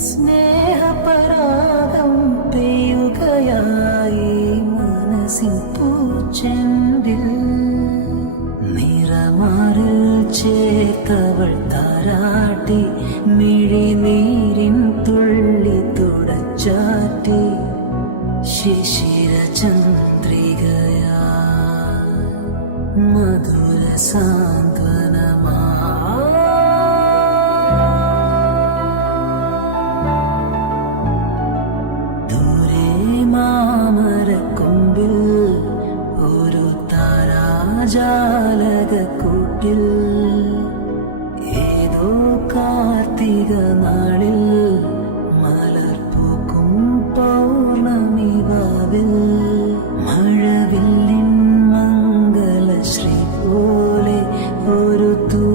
സ്നേഹപരാഗം പെയ്യുകയായി മനസ്സിൻ പൂച്ചെണ്ടിൽ നിറമാറിൽ ചേർത്തവൾ താരാട്ടി മിഴിനീരിൻ തുള്ളി തുടച്ചാറ്റി ശിശിര ചന്ദ്രികയാ ജാലകക്കൂട്ടിൽ ഏതോ കാർത്തിക നാളിൽ മലർപ്പൂക്കും പൗർണമി വാവിൽ മഴവില്ലിൻ മംഗലശ്രീ പോലെ ഒരു തൂ